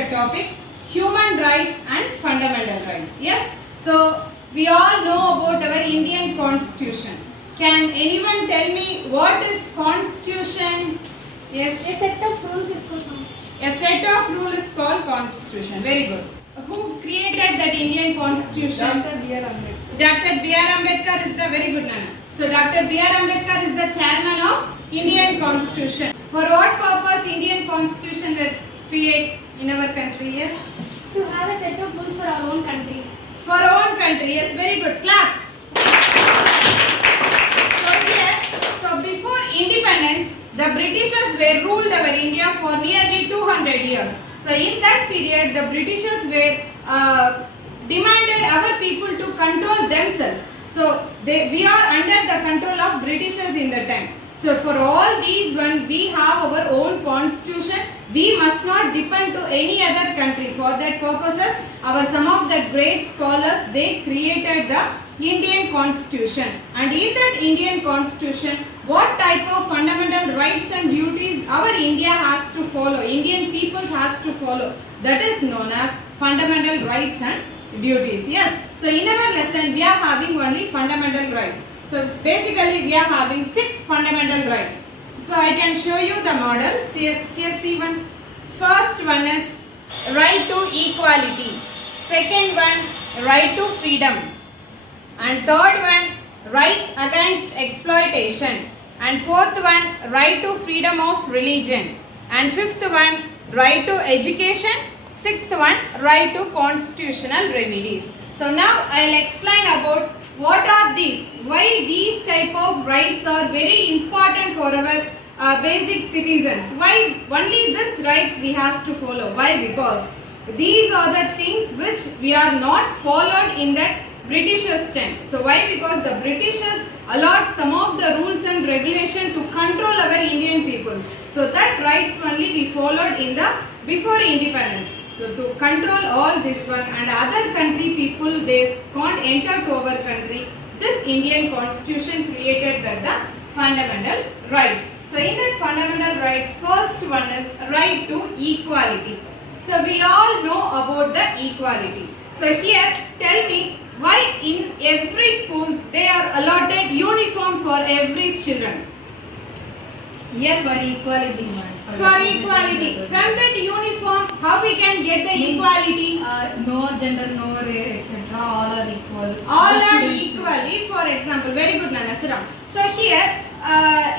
the topic human rights and fundamental rights. Yes, so we all know about our Indian constitution. Can anyone tell me what is constitution? Yes. A set of rules is called constitution. A set of rules is called constitution. Very good. Who created that Indian constitution? Dr. B.R. Ambedkar. Dr. B.R. Ambedkar is the very good Nana. So Dr. B.R. Ambedkar is the chairman of Indian Constitution. For what purpose Indian Constitution were created in our country? Yes. To have a set of rules for our own country. For our own country. Yes, very good. Claps. So before independence, the Britishers were ruled over India for nearly 200 years. So in that period, the Britishers were demanded our people to control themselves. So we are under the control of Britishers in the time. So for all these we have our own constitution. We must not depend to any other country. For that purposes, some of the great scholars, they created the Indian constitution. And in that Indian constitution, what type of fundamental rights and duties our India has to follow, Indian peoples has to follow, that is known as fundamental rights and duties. Yes. So in our lesson, we are having only fundamental rights. So basically, we are having 6 fundamental rights. So I can show you the model. Here see one. First one is right to equality. Second one, right to freedom. And third one, right against exploitation. And fourth one, right to freedom of religion. And fifth one, right to education. Sixth one, right to constitutional remedies. So now I will explain about what are these, why these type of rights are very important for our basic citizens. Why only these rights we have to follow? Why? Because these are the things which we are not followed in that Britishers' time. So why? Because the Britishers allowed some of the rules and regulation to control our Indian peoples. So that rights only we followed in the before independence. So to control all this one and other country people, they can't enter to our country. This Indian constitution created the fundamental rights. So in that fundamental rights, first one is right to equality. So we all know about the equality. So here tell me why in every schools they are allotted uniform for every children. Yes. For equality. For equality. From that uniform, how we can get the equality? No gender, no race, etc. All are equal. All are equally. For example, very good Nanasiram. So here,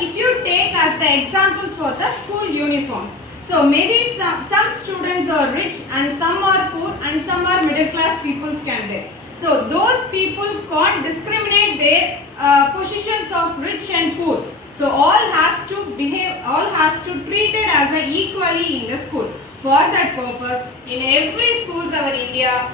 if you take as the example for the school uniforms. So maybe some students are rich and some are poor and some are middle class peoples can there. So those people can't discriminate their positions of rich and poor. So all has to behave, all has to treat it as a equally in the school. For that purpose, in every schools our India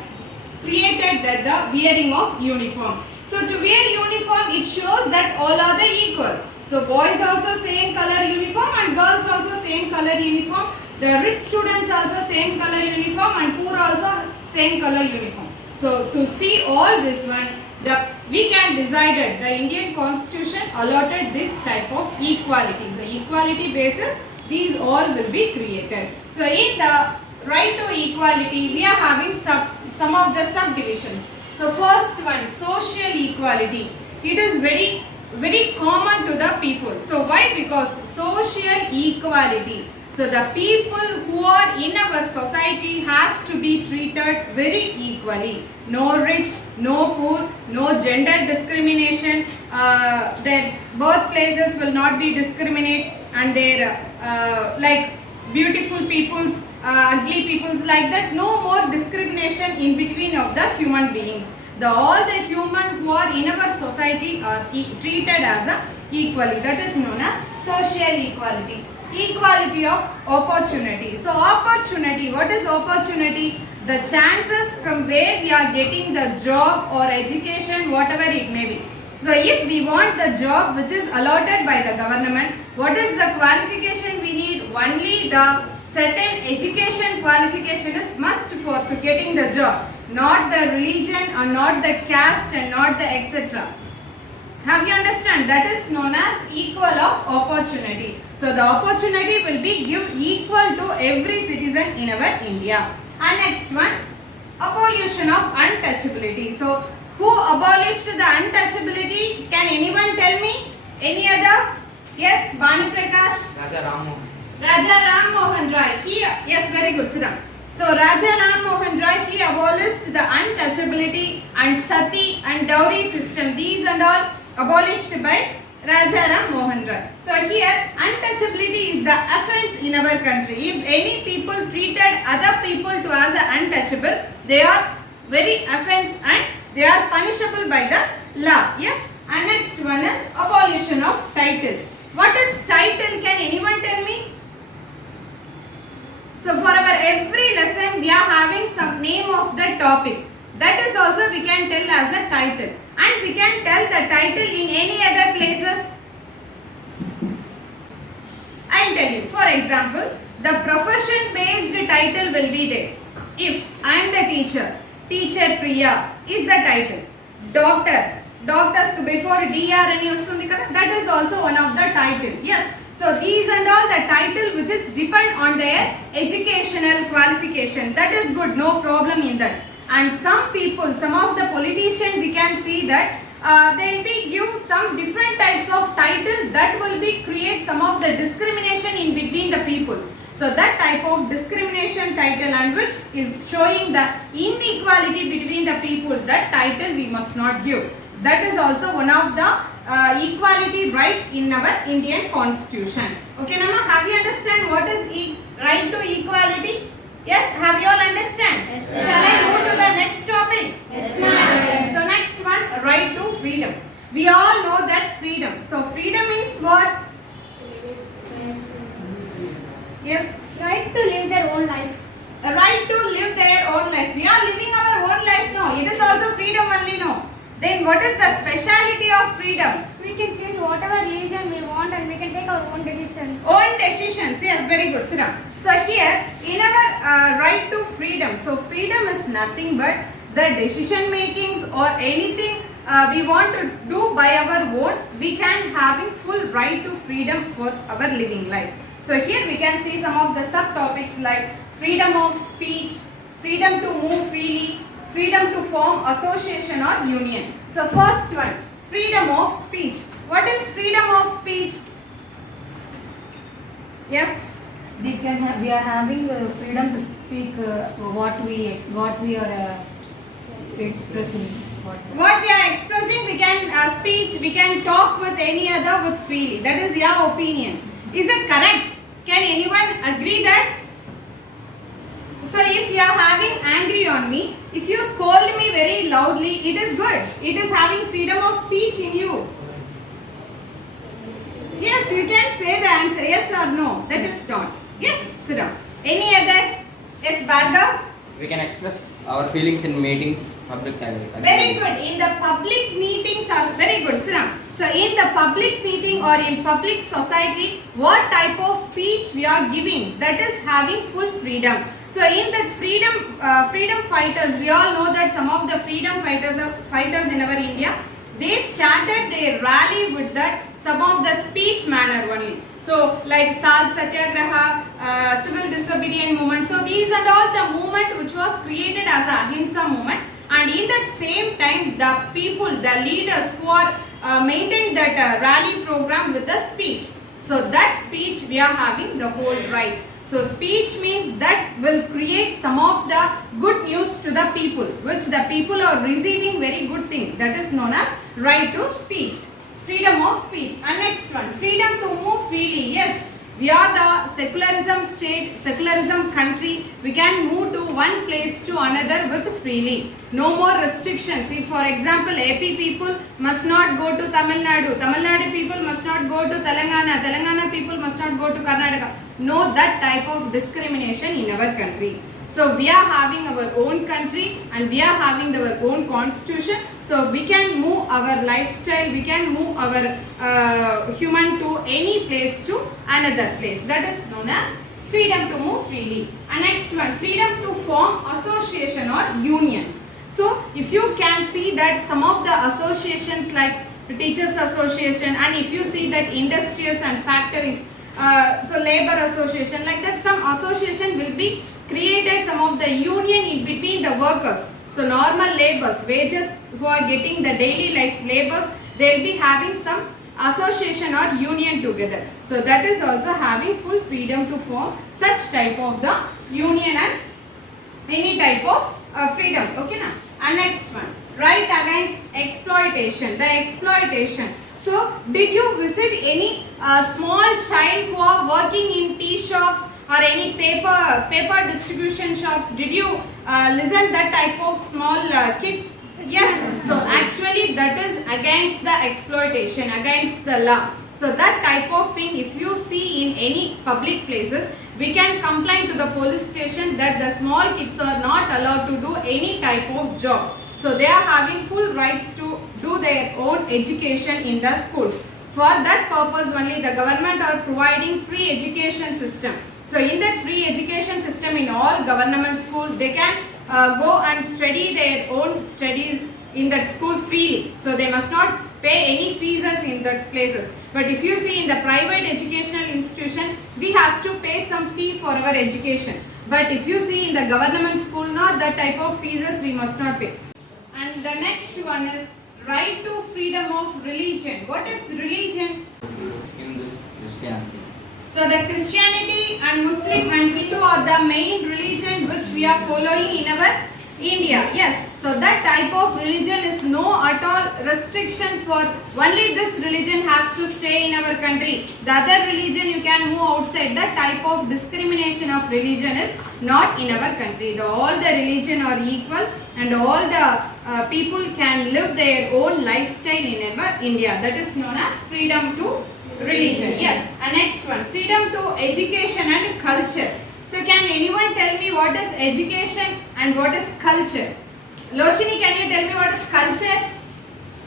created that the wearing of uniform. So to wear uniform, it shows that all are the equal. So boys also same color uniform and girls also same color uniform. The rich students also same color uniform and poor also same color uniform. So to see all this one, we can decide it. The Indian constitution allotted this type of equality. So equality basis, these all will be created. So in the right to equality, we are having some of the subdivisions. So first one, social equality. It is very common to the people. So why? Because social equality. So the people who are in our society has to be treated very equally. No rich, no poor, no gender discrimination. Their birthplaces will not be discriminated and their like beautiful peoples, ugly peoples like that. No more discrimination in between of the human beings. All the human who are in our society are treated as equally. That is known as social equality. Equality of opportunity. So opportunity, what is opportunity? The chances from where we are getting the job or education, whatever it may be. So if we want the job which is allotted by the government, what is the qualification we need? Only the certain education qualification is must for to getting the job. Not the religion or not the caste and not the etc. Have you understand? That is known as equal of opportunity. So the opportunity will be given equal to every citizen in our India. And next one, abolition of untouchability. So who abolished the untouchability? Can anyone tell me? Any other? Yes, Bani Prakash. Raja Ram Mohan. Raja Ram Mohan Roy. He, yes, very good, Siram. So Raja Ram Mohan Roy, he abolished the untouchability and sati and dowry system. These and all abolished by Raja Ram Mohan Roy. So here untouchability is the offense in our country. If any people treated other people to as untouchable, they are very offense and they are punishable by the law. Yes. And next one is abolition of title. What is title? Can anyone tell me? So for our every lesson we are having some name of the topic. That is also we can tell as a title. And we can tell the title in any other places. I will tell you. For example, the profession based title will be there. If I am the teacher, Teacher Priya is the title. Doctors before DR and vastundi kada, that is also one of the title. Yes. So these and all the title which is depend on their educational qualification. That is good, no problem in that. And some people, some of the politicians, we can see that they will be give some different types of title that will be create some of the discrimination in between the peoples. So that type of discrimination title and which is showing the inequality between the people, that title we must not give. That is also one of the equality right in our Indian constitution. Okay, Nama, have you understand what is right to equality? Yes, have you all understand? Yes, ma'am. Shall I move to the next topic? Yes, ma'am. So next one, right to freedom. We all know that freedom. So freedom means what? Yes. Right to live their own life. A right to live their own life. We are living our own life now. It is also freedom only now. Then what is the speciality of freedom? We can choose whatever religion we want and we can take our own decisions. Own decisions. Yes, very good. Sit down. So here in our right to freedom. So freedom is nothing but the decision makings or anything we want to do by our own. We can having full right to freedom for our living life. So here we can see some of the subtopics like freedom of speech, freedom to move freely, freedom to form association or union. So first one, freedom of speech. What is freedom of speech? Yes. We are having freedom to speak what we are expressing. What we are expressing, we can speech, we can talk with any other with freely. That is your opinion. Is it correct? Can anyone agree that? So if you are having angry on me, if you scold me very loudly, it is good. It is having freedom of speech in you. Yes, you can say the answer, yes or no. That is not. Yes, sit down. Any other? Yes, Bhargav? We can express our feelings in meetings, public gatherings. Very good. In the public meetings are very good. Siram. So in the public meeting or in public society, what type of speech we are giving, that is having full freedom. So in that freedom fighters, we all know that some of the freedom fighters in our India, they started their rally with that some of the speech manner only. So like Sal Satyagraha, civil disobedience movement. So these and all the movement which was created as a Ahimsa movement, and in that same time the people, the leaders who are maintain that rally program with the speech. So that speech we are having the whole rights. So speech means that will create some of the good news to the people, which the people are receiving very good thing. That is known as right to speech. Freedom of speech. And next one, freedom to move freely. Yes, we are the secularism state, secularism country. We can move to one place to another with freely. No more restrictions. If for example AP people must not go to Tamil Nadu, Tamil Nadu people must not go to Telangana, Telangana people must not go to Karnataka. No that type of discrimination in our country. So we are having our own country and we are having our own constitution. So we can move our lifestyle, we can move our human to any place to another place. That is known as freedom to move freely. And next one, freedom to form association or unions. So if you can see that some of the associations like Teachers Association, and if you see that industries and factories, so labor association, like that some association will be created, some of the union in between the workers. So normal laborers, wages who are getting the daily life laborers, they will be having some association or union together. So that is also having full freedom to form such type of the union and any type of freedom. Okay na? And next one, right against exploitation, the exploitation. So did you visit any small child who are working in tea shops or any paper distribution shops? Did you listen that type of small kids? Yes. So actually that is against the exploitation, against the law. So that type of thing, if you see in any public places, we can complain to the police station that the small kids are not allowed to do any type of jobs. So they are having full rights to do their own education in the schools. For that purpose only the government are providing free education system. So in that free education system in all government school, they can go and study their own studies in that school freely. So they must not pay any fees in that places. But if you see in the private educational institution, we have to pay some fee for our education. But if you see in the government school, not that type of fees we must not pay. And the next one is right to freedom of religion. What is religion? Hindus, Christianity. So the Christianity and Muslim and Hindu are the main religion which we are following in our India. Yes. So that type of religion is no at all restrictions for only this religion has to stay in our country. The other religion you can move outside. That type of discrimination of religion is not in our country. All the religion are equal and all the people can live their own lifestyle in our India. That is known as freedom to religion. Yes. And next one, freedom to education and culture. So can anyone tell me what is education and what is culture? Loshini, can you tell me what is culture?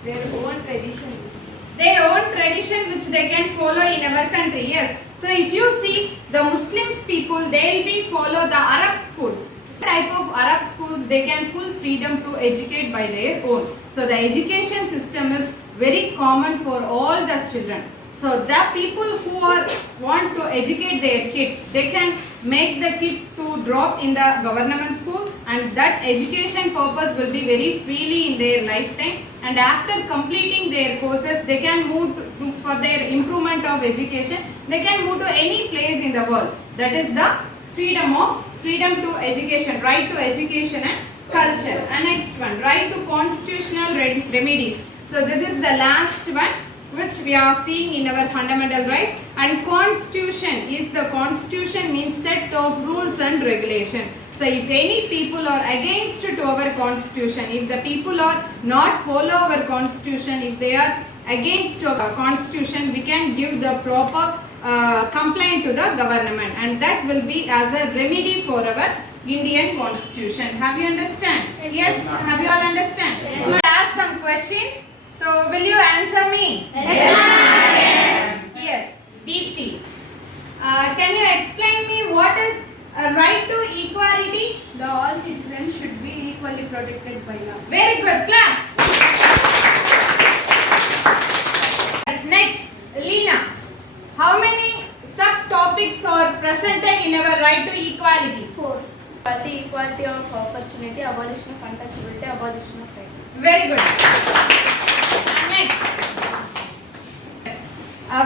Their own traditions. Their own tradition which they can follow in our country. Yes. So if you see the Muslims people, they will be follow the Arab schools. This type of Arab schools, they can full freedom to educate by their own. So the education system is very common for all the children. So the people who want to educate their kid, they can make the kid to drop in the government school, and that education purpose will be very freely in their lifetime, and after completing their courses they can move to, for their improvement of education, they can move to any place in the world. That is the freedom to education, right to education and culture. And next one, right to constitutional remedies. So this is the last one which we are seeing in our fundamental rights. And constitution means set of rules and regulation. So if any people are against to our constitution, if the people are not follow our constitution, if they are against our constitution, we can give the proper complaint to the government, and that will be as a remedy for our Indian constitution. Have you understand? Yes. Have you all understand? Yes. I will ask some questions. So will you answer me? Yes. Here, Deepthi. Can you explain me what is right to equality? The all citizens should be equally protected by law. Very good, class. Yes, next, Leena. How many subtopics are presented in our right to equality? 4. Equality of opportunity, abolition of untouchability, abolition of right. Very good. And next,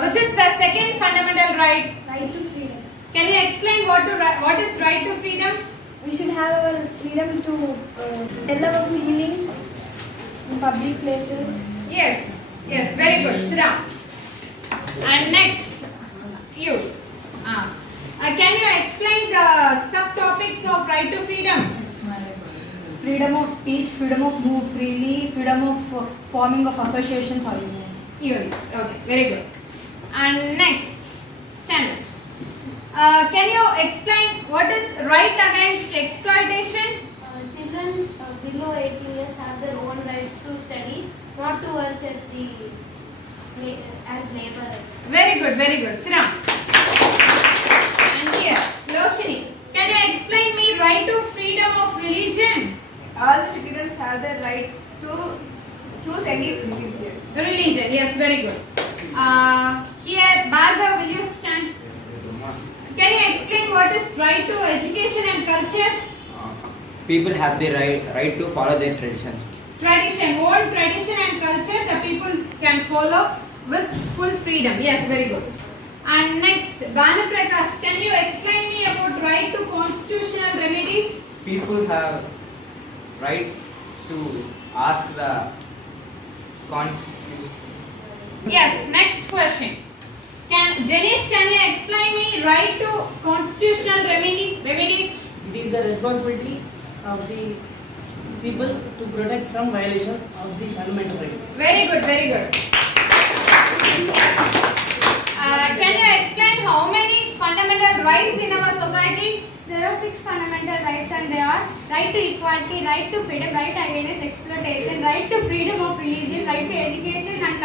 which is the second fundamental right? Right to freedom. Can you explain what is right to freedom? We should have our freedom to tell our feelings in public places. Yes, yes, very good. Sit down. And next, you. Can you explain the subtopics of right to freedom? Freedom of speech, freedom of move freely, freedom of forming of associations or unions. Unions. Okay, very good. And next, stand up. Can you explain what is right against exploitation? Children below 18 years have their own rights to study, not to work as laborers. Very good, very good. Sit down. And here, Loshini, can you explain me right to freedom of religion? All the citizens have the right to choose any religion. Religion, yes, very good. Here, Bhargav, will you stand? can you explain what is right to education and culture? People has the right to follow their traditions. Tradition, old tradition and culture, the people can follow with full freedom. Yes, very good. And next, Banu Prakash, can you explain me about right to constitutional remedies? People have right to ask the constitution. Yes, next question. Janish, can you explain me right to constitutional remedies? It is the responsibility of the people to protect from violation of the fundamental rights. Very good, very good. Can you explain how many fundamental rights in our society? There are 6 fundamental rights and they are right to equality, right to freedom, right against exploitation, right to freedom of religion, right to education and